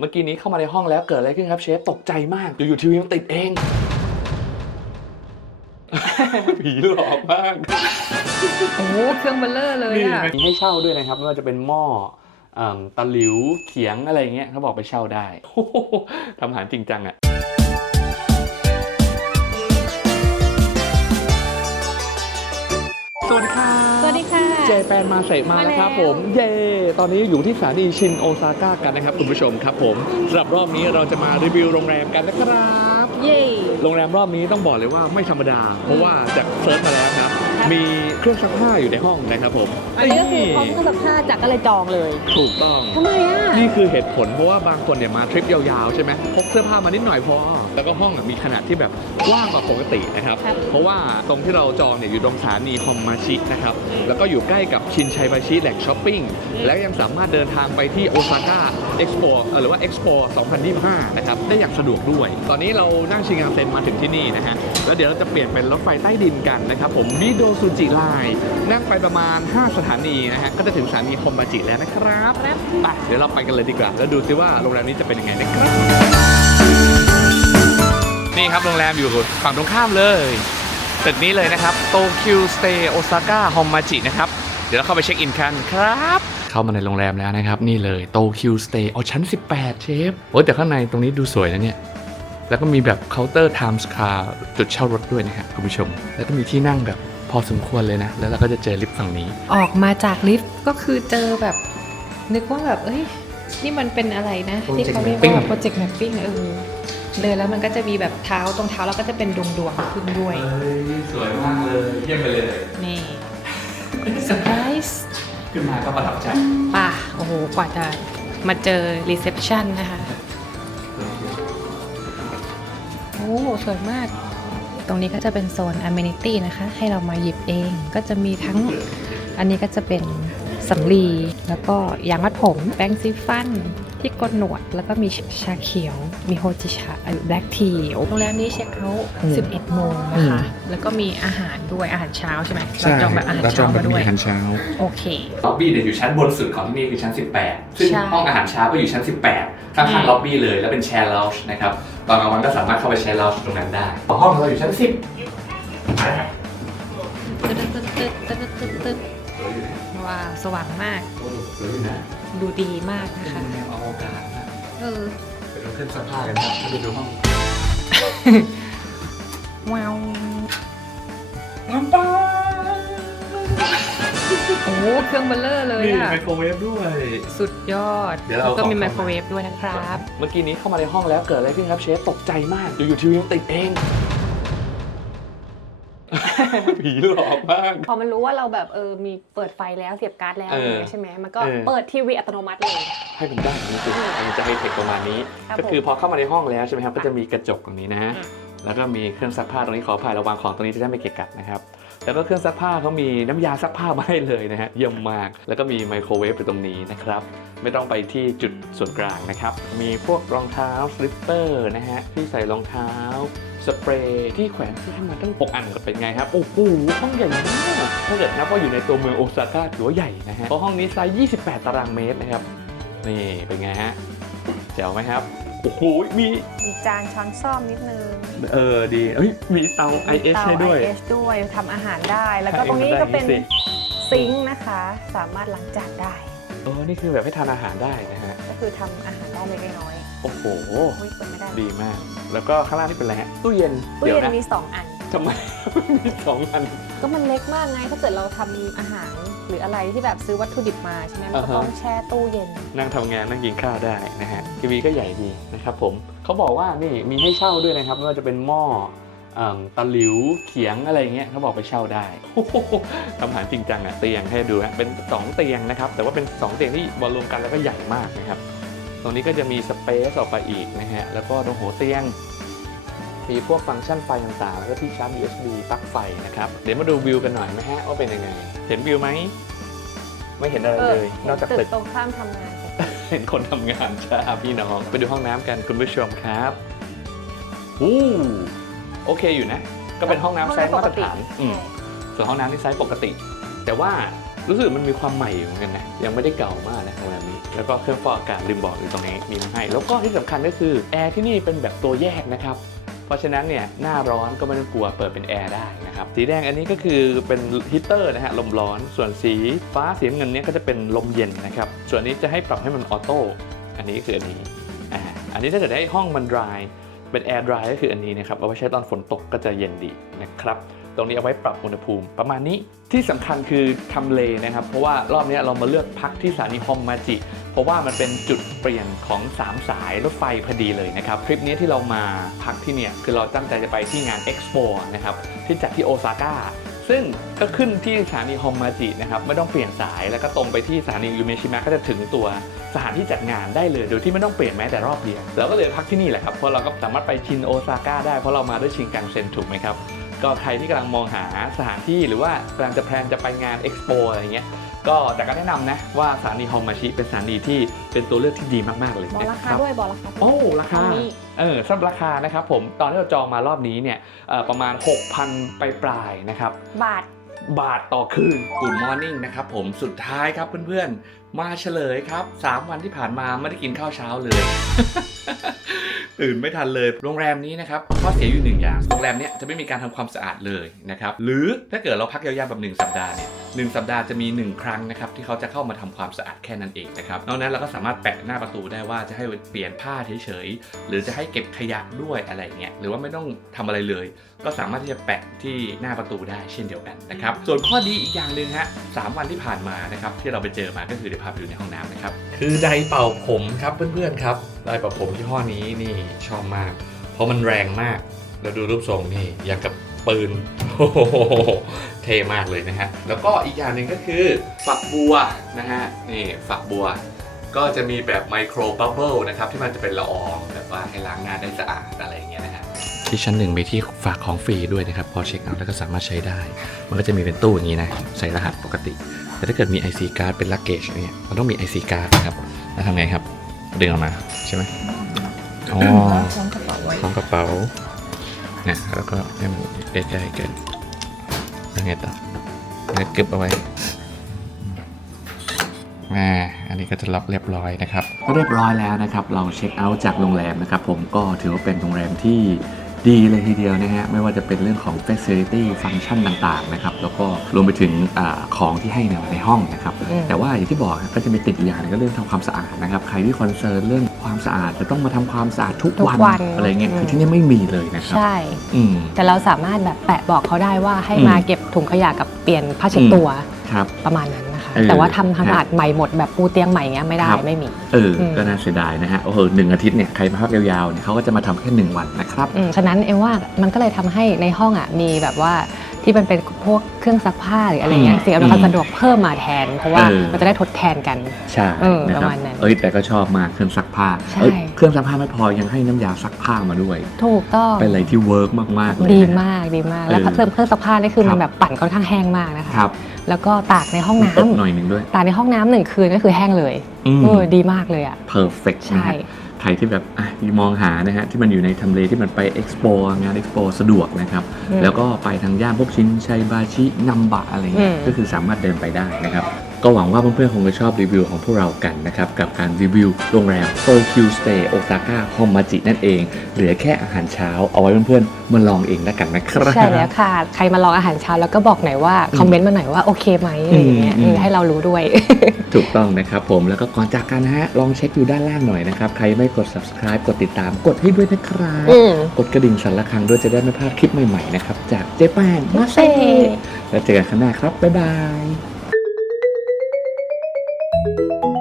เมื่อกี้นี้เข้ามาในห้องแล้วเกิดอะไรขึ้นครับเชฟตกใจมากอยู่ๆทีวีมันติดเอง ผีหลอกมากโอ้โหเครื่องเบลเลอร์เลยอะมีให้เช่าด้วยนะครับไม่ว่าจะเป็นหม้อเอิ่มตะหลิวเขียงอะไรเงี้ยเขาบอกไปเช่าได้โอ้โหทำอาหารจริงจังอะ สวัสดีครับสวัสดีค่ะ เจแปนมาเสร็จมาแล้วครับมาแล้วผม เย้ตอนนี้อยู่ที่สถานีชินโอซาก้ากันนะครับ คุณผู้ชมครับผมสำหรับรอบนี้เราจะมารีวิวโรงแรมกันนะครับ เย่โรงแรมรอบนี้ต้องบอกเลยว่าไม่ธรรมดา เพราะว่าจากเซิร์ชมาแล้วครับ มีเครื่องซักผ้าอยู่ในห้องนะครับผมอันนี้ก็คือพร้อมเครื่องซักผ้าจากก็เลยจองเลยถูกต้อง ทำไมอะ นี่คือเหตุผลเพราะว่าบางคนเนี่ยมาทริปยาวๆใช่ไหมพกเสื้อผ้ามานิดหน่อยพอ แล้วก็ห้องอะมีขนาดที่แบบกว้างกว่าปกตินะครับ ครับ เพราะว่าตรงที่เราจองเนี่ยอยู่ตรงสถานีฮอมมาชินะครับ แล้วก็อยู่ใกล้กับชินไชัยบาชิแหล่งช้อปปิ้ง และยังสามารถเดินทางไปที่โอซาก้าเอ็กซ์โปหรือว่าเอ็กซ์โป2025 นะครับ ได้อย่างสะดวกด้วย ตอนนี้เรานั่งชิงคันเซ็นมาถึงที่นี่นะฮะ แล้วเดี๋ยวเราจะเปลี่ยนเป็นรถไฟใต้ดินกันนะครับผมมิโดซูจิไลน์นั่งไปประมาณ 5 สถานีนะฮะ ก็จะถึงสถานีฮอมมาจิแล้วนะครับไปเดี๋ยวเราไปกันเลยดีกว่า แล้วดูซิว่าโรงแรมนี้จะเป็นยังไงนะครับ นี่ครับโรงแรมอยู่ฝั่งตรงข้ามเลยตึกนี้เลยนะครับโตคิวสเตย์โอซาก้าฮอมมาจินะครับเดี๋ยวเราเข้าไปเช็คอินกันครับเข้ามาในโรงแรมแล้วนะครับ นี่เลยโตคิวสเตย์เอาชั้น 18 เชฟโอ้แต่ข้างในตรงนี้ดูสวยนะเนี่ย แล้วก็มีแบบเคาน์เตอร์ไทม์สคาร์จุดเช่ารถด้วยนะครับคุณผู้ชม แล้วก็มีที่นั่งแบบ พอสมควรเลยนะ แล้วเราก็จะเจอลิฟต์ฝั่งนี้ ออกมาจากลิฟต์ก็คือเจอแบบนึกว่าแบบเอ้ย นี่มันเป็นอะไรนะ ที่เขาเรียก Project ว่า mapping โปรเจกต์แมปปิ้งเออเดินแล้วมันก็จะมีแบบเท้าตรงเท้าแล้วก็จะเป็นดวงดวงๆขึ้นด้วยเฮ้ยสวยมากเลยเยี่ยมไปเลย นี่เซอร์ไพรส์ขึ้นมาก็ประทับใจป่ะโอ้โห กว่าจะมาเจอรีเซพชันนะคะ โอ้สวยมาก ตรงนี้ก็จะเป็นโซน amenity นะคะ ให้เรามาหยิบเอง ก็จะมีทั้งอันนี้ก็จะเป็นสำลี แล้วก็ยางมัดผม แปรงสีฟัน ที่กดหนวด แล้วก็มีชาเขียว มีโฮจิชาแบล็กทีโรงแรมนี้เช็คเอาท์11 โมงนะคะ แล้วก็มีอาหารด้วย อาหารเช้าใช่ไหมเราจองแบบอาหารเช้ามาด้วยโอเคล็อบบี้เนี่ยอยู่ชั้นบนสุดของที่นี่คือชั้น 18 ซึ่งใช่ห้องอาหารเช้าก็อยู่ชั้น 18 ข้างๆล็อบบี้เลย แล้วเป็นแชร์ลาวช์นะครับ ตอนกลางวันก็สามารถเข้าไปแชร์ลาวช์ตรงนั้นได้ ห้องของเราอยู่ชั้น 10ตึ๊ดตึ๊ดตึ๊ดตึ๊ดตึ๊ดตึ๊ดว้าวสว่างมากโอ้โหสวยอยู่นะดูดีมากเป็นนะคะแนวอวกาศนะเออ ไปดูเครื่องซักผ้ากันครับไปดูห้องว้าวน้ำปลา โอ้โหเครื่องเบลเลอร์เลยมีอะไมโครเวฟด้วย สุดยอดเดี๋ยวเราแล้วก็มีขอไมโครเวฟด้วยนะครับ เมื่อกี้นี้เข้ามาในห้องแล้วเกิดอะไรขึ้นครับเชฟตกใจมาก อยู่ๆทีวีมันติดเอง ผีหลอกมาก พอมันรู้ว่าเราแบบเออมีเปิดไฟแล้วเสียบการ์ดแล้วเอออ ย่างเงี้ยใช่ไหมมันก็เออเปิดทีวีอัตโนมัติเลย ให้มันได้จริงๆมันจะให้เทคประมาณนี้ ครับก็คือพอเข้ามาในห้องแล้วใช่ไหมครับ ก็จะมีกระจกตรงนี้นะ อืม แล้วก็มีเครื่องซักผ้าตรงนี้ขออภัยระวังของตรงนี้จะได้ไม่เกะกะนะครับแล้วก็เครื่องซักผ้าเขามีน้ำยาซักผ้ามาให้เลยนะฮะเยี่ยมมาก แล้วก็มีไมโครเวฟอยู่ตรงนี้นะครับ ไม่ต้องไปที่จุดส่วนกลางนะครับ มีพวกรองเท้าสลิปเปอร์นะฮะที่ใส่รองเท้า สเปรย์ที่แขวนเสื้อมาตั้ง 6 อันก็เป็นไงครับ โอ้โหห้องใหญ่มากถ้าเกิดนับว่าอยู่ในตัวเมืองโอซาก้าถือว่าใหญ่นะฮะเพราะห้องนี้ไซส์ 28 ตารางเมตรนะครับ นี่เป็นไงฮะแจ๋วไหมครับ โอ้โหมีมีจานช้อนซ่อมนิดนึงเออดีเอ้ยมีเตา IS เตาให้ด้วย IS ด้วยทำอาหารได้ แล้วก็ตรงนี้ก็เป็นซิงค์นะคะ สามารถล้างจานได้ เออ นี่คือแบบให้ทานอาหารได้นะฮะ ก็คือทำอาหารได้เล็กๆน้อย โอ้โหๆอุ้ยเปิดไม่ได้ดีมาก แล้วก็ข้างล่างนี่เป็นอะไรฮะ ตู้เย็นตู้เดี๋ยวเย็นนะมี 2 อัน ทำไม มีสองอัน ก็มันเล็กมากไง ถ้าเกิดเราทำอาหารหรืออะไรที่แบบซื้อวัตถุดิบมาใช่ไหมมันก็อ่าฮะ ต้องแช่ตู้เย็น นั่งทำงานนั่งกินข้าวได้นะฮะทีวีก็ใหญ่ดีนะครับผมเขาบอกว่านี่มีให้เช่าด้วยนะครับไม่ว่าจะเป็นหม้อเอิ่มตะหลิวเขียงอะไรเงี้ยเขาบอกไปเช่าได้โอ้โหทำอาหารจริงจังอะเตียงให้ดูฮะเป็นสองเตียงนะครับแต่ว่าเป็นสองเตียงที่บอลรวมกันแล้วก็ใหญ่มากนะครับตรงนี้ก็จะมีสเปซออกไปอีกนะฮะแล้วก็ตรงหัวเตียง มีพวกฟังก์ชันไฟต่างๆ แล้วก็ที่ชาร์จ USB ปลั๊กไฟนะครับ เดี๋ยวมาดูวิวกันหน่อยไหมฮะว่าเป็นยังไง เห็นวิวไหม ไม่เห็นอะไรเลย นอกจากตึตึกกตรงข้ามทำงานกันเห็นคนทำงานใช่พี่น้อง ไปดูห้องน้ำกันคุณผู้ชมครับอู้โอเคอยู่นะ ก็เป็นห้องน้ำไซส์มาตรฐานอืมส่วนห้องน้ำนี่ไซส์ปกติ แต่ว่ารู้สึกมันมีความใหม่อยู่เหมือนกันนะ ยังไม่ได้เก่ามากนะโรงแรมนี้ แล้วก็เครื่องฟอกอากาศลืมบอกอยู่ตรงนี้มีมาให้ แล้วก็ที่สำคัญก็คือแอร์ที่นี่เป็นแบบตัวแยกนะครับ เพราะฉะนั้นเนี่ยหน้าร้อนก็ไม่ต้องกลัวเปิดเป็นแอร์ได้นะครับสีแดงอันนี้ก็คือเป็นฮีตเตอร์นะฮะลมร้อน ส่วนสีฟ้าสีเงินเนี้ยก็จะเป็นลมเย็นนะครับส่วนนี้จะให้ปรับให้มันออโต้อันนี้คืออันนี้อ่าอันนี้ถ้าเกิดให้ห้องมัน dry เป็น air dry ก็คืออันนี้นะครับเอาไว้ใช้ตอนฝนตกก็จะเย็นดีนะครับ ตรงนี้เอาไว้ปรับอุณหภูมิ ประมาณนี้ที่สำคัญคือทำเลนะครับ เพราะว่ารอบนี้เรามาเลือกพักที่สถานีฮอมมาจิ เพราะว่ามันเป็นจุดเปลี่ยนของ 3 สายรถไฟพอดีเลยนะครับทริปนี้ที่เรามาพักที่เนี่ยคือเราตั้งใจจะไปที่งาน Expo นะครับที่จัดที่โอซาก้าซึ่งก็ขึ้นที่สถานีฮอมมาจินะครับไม่ต้องเปลี่ยนสายแล้วก็ตรงไปที่สถานียูเมชิมะก็จะถึงตัวสถานที่จัดงานได้เลย โดยที่ไม่ต้องเปลี่ยนแม้แต่รอบเดียวเราก็เลยพักที่นี่แหละครับเพราะเราก็สามารถไปชินโอซาก้าได้เพราะเรามาด้วยชินกังเซ็นถูกไหมครับ ก็ใครที่กำลังมองหาสถานที่หรือว่ากำลังจะแพลนจะไปงาน Expo อะไรเงี้ยก็แต่ก็แนะนำนะว่าสถานีฮอมมาชิเป็นสถานีที่เป็นตัวเลือกที่ดีมากๆเลยบอกนะราคคารับ ด้วยบอกราคาด้วย โอ้ราคาตรงนี้ เออสำหรับราคานะครับผม ตอนที่เราจองมารอบนี้เนี่ยเอ่อประมาณ 6,000 ไปปลายๆนะครับ บาท บาทต่อคืน Good Morning นะครับผมสุดท้ายครับเพื่อนๆมาเฉลยครับ 3 วันที่ผ่านมาไม่ได้กินข้าวเช้าเลย ตื่นไม่ทันเลย โรงแรมนี้นะครับข้อเสียอยู่หนึ่งอย่าง โรงแรมเนี้ยจะไม่มีการทำความสะอาดเลยนะครับ หรือถ้าเกิดเราพักยาวๆแบบหนึ่งสัปดาห์เนี่ยหนึ่งสัปดาห์จะมีหนึ่งครั้งนะครับที่เขาจะเข้ามาทำความสะอาดแค่นั้นเองนะครับนอกนั้นเราก็สามารถแปะหน้าประตูได้ว่าจะให้เปลี่ยนผ้าเฉยๆหรือจะให้เก็บขยะด้วยอะไรเงี้ยหรือว่าไม่ต้องทำอะไรเลย ก็สามารถที่จะแปะที่หน้าประตูได้เช่นเดียวกันนะครับส่วนข้อดีอีกอย่างหนึ่งฮะสามวันที่ผ่านมานะครับที่เราไปเจอมาก็คือยวพาไปดูในห้องน้ำนะครับ คือไดร์เป่าผมครับเพื่อนๆครับไดร์เป่าผมที่ห้อนี้นี่ชอบมาก เพราะมันแรงมากเราดูรูปทรงนี่อย่างกับปืนโอ้โหเท่มากเลยนะฮะ แล้วก็อีกอย่างหนึ่งก็คือฝักบัวนะฮะนี่ฝักบัว ก็จะมีแบบไมโครบับเบิลนะครับที่มันจะเป็นละอองแบบว่าให้ล้างงานได้สะอาดอะไรอย่างเงี้ยนะฮะที่ชั้นหนึ่งมีที่ฝากของฟรีด้วยนะครับ พอเช็คเอาท์แล้วก็สามารถใช้ได้ มันก็จะมีเป็นตู้อย่างนี้นะ ใส่รหัสปกติ แต่ถ้าเกิดมี IC card เป็นลักเกจเนี่ยมันต้องมี IC card นะครับแล้วทำไงครับ ดึงออกมาใช่ไหมอ๋อคล้องกระเป๋าไว้ของกระเป๋าเนี่ยแล้วก็ให้มันใกล้ๆกันแล้วไงต่อแล้วเก็บเอาไว้อ่าอันนี้ก็จะล็อกเรียบร้อยนะครับก็เรียบร้อยแล้วนะครับ เราเช็คเอาท์จากโรงแรมนะครับ ผมก็ถือว่าเป็นโรงแรมที่ ดีเลยทีเดียวนะฮะ ไม่ว่าจะเป็นเรื่องของ Facility ฟังก์ชันต่างๆนะครับ แล้วก็รวมไปถึงอาของที่ให้ในห้องนะครับอืมแต่ว่าอย่างที่บอกก็จะมีติดอยู่อย่างหนึงก็เรื่องทำความสะอาดนะครับ ใครที่คอนเซิร์นเรื่องความสะอาดจะต้องมาทำความสะอาดทุกทุกวันวันอะไรเงี้ยอืมคือที่นี่ไม่มีเลยนะครับ ใช่อืมแต่เราสามารถแบบแปะบอกเขาได้ว่าให้อืมมาเก็บถุงขยะกับเปลี่ยนผ้าเช็ดตัวครับประมาณนั้นนะคะเออ แต่ว่าทำความครับสะอาดใหม่หมดแบบปูเตียงใหม่เงี้ยไม่ได้ครับไม่มี เอออมก็น่าเสียดายนะฮะ โอ้โหหนึ่งอาทิตย์เนี่ย ใครมาพักยาวๆเนี่ยเขาก็จะมาทำแค่หนึ่งวันนะครับ อืมฉะนั้นเอว่ามันก็เลยทำให้ในห้องอะมีแบบว่า ที่มันเป็นพวกเครื่องซักผ้าหรืออะไรเงี้ยอืมสิ่งอำนวยความสะดวกเพิ่มมาแทน เพราะว่าเออ มันจะได้ทดแทนกัน ใช่เออนะคประรับมาณนั้นเอ้ยแต่ก็ชอบมากเครื่องซักผ้าใช่ เอ้ยเครื่องซักผ้าไม่พอยังให้น้ำยาซักผ้ามาด้วย ถูกต้องเป็นอะไรที่เวิร์กมากๆเลยดีนะฮะมากดีมาก แล้วเออเครื่องเครื่องซักผ้านี่คือครับมันแบบปั่นค่อนข้างแห้งมากนะคะครับแล้วก็ตากในห้องน้ำอบหน่อยหนึ่งด้วยตากในห้องน้ำหนึ่งคืนก็คือแห้งเลยอืม เออดีมากเลยอะ perfect ใช่นะฮะ ใครที่แบบอะมองหานะฮะที่มันอยู่ในทำเลที่มันไปเอ็กซ์โปงานเอ็กซ์โปสะดวกนะครับอืมแล้วก็ไปทางย่านพวกชินชัยบาชินัมบะอะไรเงี้ยอืมก็คือสามารถเดินไปได้นะครับ ก็หวังว่าเพื่อนๆคงจะชอบรีวิวของพวกเรากันนะครับ กับการรีวิวโรงแรมโตคิวสเตย์โอซาก้าฮอมมาจินั่นเอง เหลือแค่อาหารเช้าเอาไว้เพื่อนๆมาลองเองแล้วกันนะครับใช่แล้วค่ะ ใครมาลองอาหารเช้าแล้วก็บอกหน่อยว่า คอมเมนต์มาหน่อยว่าโอเคไหมอะไรอย่างเงี้ยอืมเออให้เรารู้ด้วย ถูกต้องนะครับผมแล้วก็ก่อนจากกันนะฮะลองเช็คอยู่ด้านล่างหน่อยนะครับใครไม่กด subscribe กดติดตามกดให้ด้วยนะครับอืมกดกระดิ่งสั่นระฆังด้วยจะได้ไม่พลาดคลิปใหม่ๆนะครับจากเจ๊แป้งมาเซ่เซ่แล้วเจอกันครั้งหน้าครับบ๊ายบาย Música